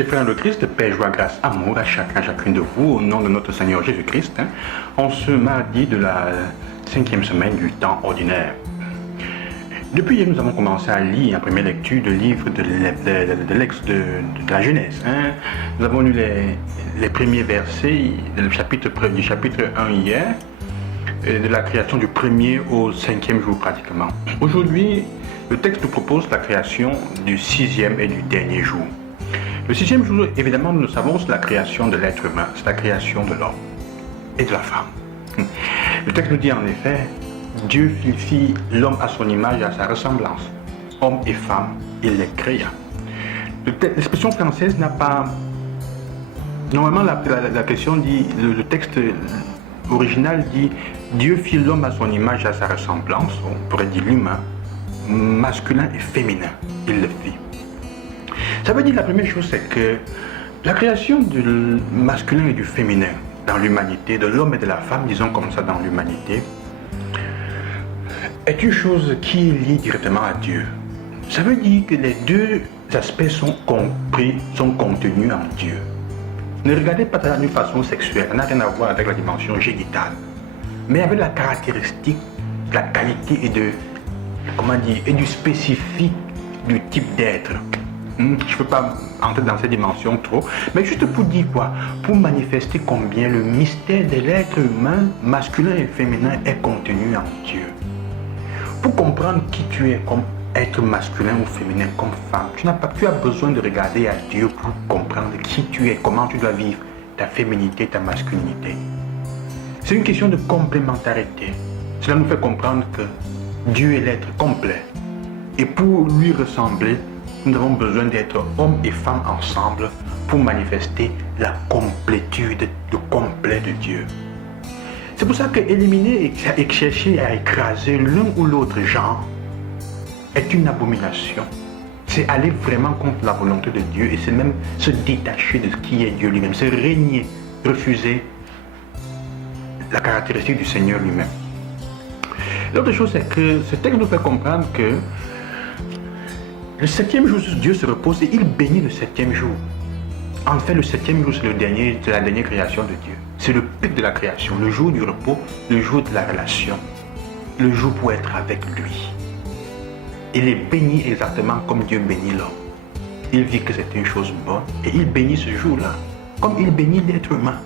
et frères de Christ, paix, joie, grâce, amour à chacun, chacune de vous, au nom de notre Seigneur Jésus-Christ, en ce mardi de la 5e semaine du temps ordinaire. Depuis hier, nous avons commencé à lire en première lecture le livre de la Genèse. Nous avons lu les premiers versets du chapitre 1 hier, de la création du premier au 5e jour pratiquement. Aujourd'hui, le texte nous propose la création du 6e et du dernier jour. Le 6e jour, évidemment, nous le savons, c'est la création de l'être humain, c'est la création de l'homme et de la femme. Le texte nous dit en effet, Dieu fit l'homme à son image et à sa ressemblance. Homme et femme, il les créa. L'expression française n'a pas... Normalement, la question dit, le texte original dit, Dieu fit l'homme à son image et à sa ressemblance, on pourrait dire l'humain, masculin et féminin, il le fit. Ça veut dire la première chose, c'est que la création du masculin et du féminin dans l'humanité, de l'homme et de la femme, disons comme ça dans l'humanité, est une chose qui est liée directement à Dieu. Ça veut dire que les deux aspects sont compris, sont contenus en Dieu. Ne regardez pas ça d'une façon sexuelle, ça n'a rien à voir avec la dimension génitale, mais avec la caractéristique, la qualité et du spécifique du type d'être. Je ne peux pas entrer dans ces dimensions trop, mais juste pour dire quoi? Pour manifester combien le mystère de l'être humain, masculin et féminin, est contenu en Dieu. Pour comprendre qui tu es comme être masculin ou féminin, comme femme, tu as besoin de regarder à Dieu pour comprendre qui tu es, comment tu dois vivre ta féminité, ta masculinité. C'est une question de complémentarité. Cela nous fait comprendre que Dieu est l'être complet. Et pour lui ressembler, nous avons besoin d'être hommes et femmes ensemble pour manifester la complétude, le complet de Dieu. C'est pour ça que éliminer et chercher à écraser l'un ou l'autre genre est une abomination. C'est aller vraiment contre la volonté de Dieu et c'est même se détacher de ce qui est Dieu lui-même. C'est régner, refuser la caractéristique du Seigneur lui-même. L'autre chose, c'est que ce texte nous fait comprendre que le 7e jour, Dieu se repose et il bénit le 7e jour. En fait, le 7e jour, c'est la dernière création de Dieu. C'est le pic de la création, le jour du repos, le jour de la relation, le jour pour être avec lui. Il est béni exactement comme Dieu bénit l'homme. Il vit que c'est une chose bonne et il bénit ce jour-là, comme il bénit l'être humain.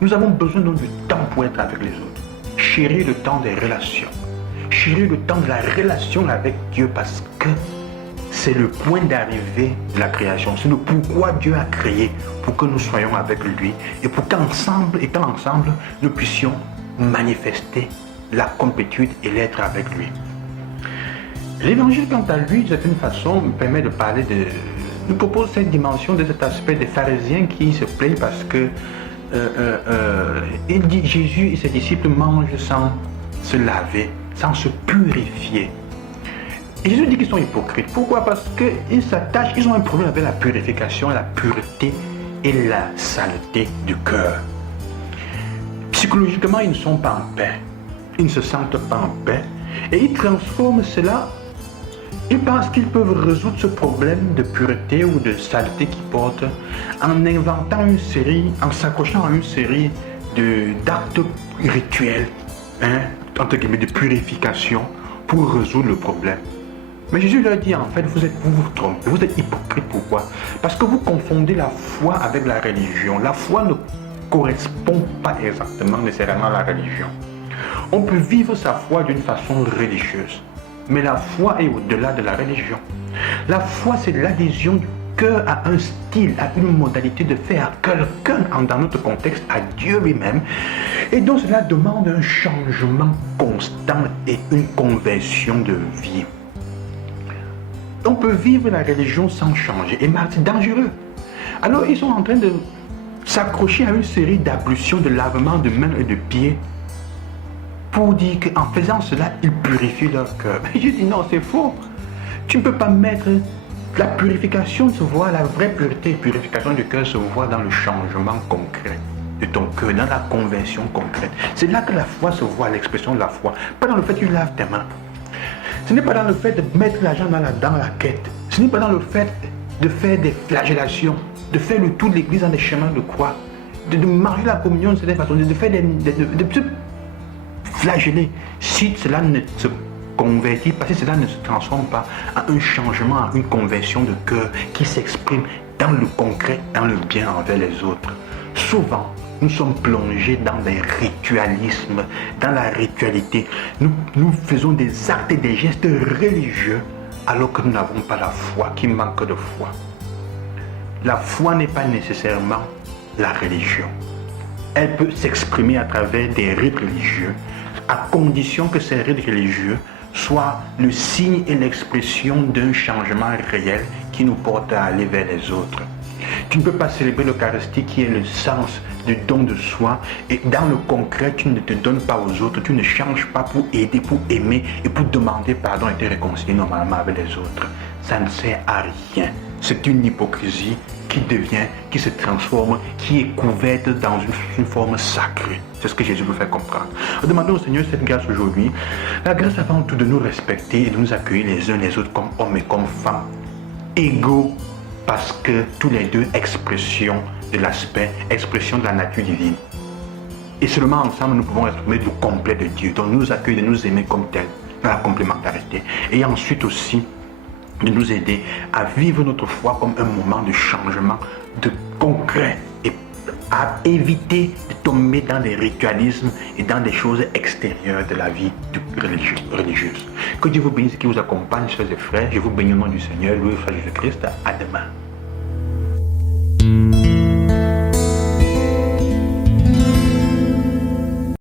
Nous avons besoin donc du temps pour être avec les autres. Chérir le temps des relations. Chérir le temps de la relation avec Dieu parce que c'est le point d'arrivée de la création. C'est le pourquoi Dieu a créé pour que nous soyons avec lui et pour qu'ensemble, étant ensemble, nous puissions manifester la complétude et l'être avec lui. L'évangile, quant à lui, de certaine façon, me permet de parler nous propose cette dimension de cet aspect des pharisiens qui se plaignent parce que il dit Jésus et ses disciples mangent sans se laver, sans se purifier. Et Jésus dit qu'ils sont hypocrites. Pourquoi? Parce qu'ils s'attachent, ils ont un problème avec la purification, la pureté et la saleté du cœur. Psychologiquement, ils ne sont pas en paix. Ils ne se sentent pas en paix. Et ils transforment cela. Ils pensent qu'ils peuvent résoudre ce problème de pureté ou de saleté qu'ils portent en inventant une série, en s'accrochant à une série d'actes rituels, entre guillemets, de purification pour résoudre le problème. Mais Jésus leur dit en fait, vous vous trompez, vous êtes hypocrite. Pourquoi? Parce que vous confondez la foi avec la religion. La foi ne correspond pas exactement nécessairement à la religion. On peut vivre sa foi d'une façon religieuse, mais la foi est au-delà de la religion. La foi, c'est l'adhésion du cœur à un style, à une modalité de faire, à quelqu'un, dans notre contexte, à Dieu lui-même. Et donc cela demande un changement constant et une conversion de vie. On peut vivre la religion sans changer, et c'est dangereux. Alors ils sont en train de s'accrocher à une série d'ablutions, de lavements de mains et de pieds, pour dire qu'en faisant cela, ils purifient leur cœur. Mais je dis non, c'est faux. Tu ne peux pas mettre... La purification se voit, la vraie pureté et purification du cœur se voit dans le changement concret de ton cœur, dans la conversion concrète. C'est là que la foi se voit, l'expression de la foi. Pas dans le fait que tu laves tes mains. Ce n'est pas dans le fait de mettre l'argent dans la quête. Ce n'est pas dans le fait de faire des flagellations, de faire le tour de l'église dans des chemins de croix, de marcher la communion de cette façon, de faire de se flageller. Si cela ne se convertit pas, si cela ne se transforme pas en un changement, en une conversion de cœur qui s'exprime dans le concret, dans le bien envers les autres. Souvent, nous sommes plongés dans des ritualismes, dans la ritualité. Nous faisons des actes et des gestes religieux alors que nous n'avons pas la foi, qui manque de foi. La foi n'est pas nécessairement la religion. Elle peut s'exprimer à travers des rites religieux, à condition que ces rites religieux soient le signe et l'expression d'un changement réel qui nous porte à aller vers les autres. Tu ne peux pas célébrer l'Eucharistie qui est le sens du don de soi et dans le concret, tu ne te donnes pas aux autres, tu ne changes pas pour aider, pour aimer et pour demander pardon et te réconcilier normalement avec les autres. Ça ne sert à rien. C'est une hypocrisie qui se transforme, qui est couverte dans une forme sacrée. C'est ce que Jésus veut faire comprendre. Demandons au Seigneur cette grâce aujourd'hui. La grâce avant tout de nous respecter et de nous accueillir les uns les autres comme hommes et comme femmes, égaux, parce que tous les deux expression de l'aspect, expression de la nature divine. Et seulement ensemble, nous pouvons exprimer le complet de Dieu. Donc nous accueillir, de nous aimer comme tel, dans la complémentarité. Et ensuite aussi, de nous aider à vivre notre foi comme un moment de changement, de concret, et à éviter de tomber dans des ritualismes et dans des choses extérieures de la vie religieuse. Que Dieu vous bénisse et qu'il vous accompagne, chers et frères. Je vous bénis au nom du Seigneur, loué soit Jésus-Christ. À demain.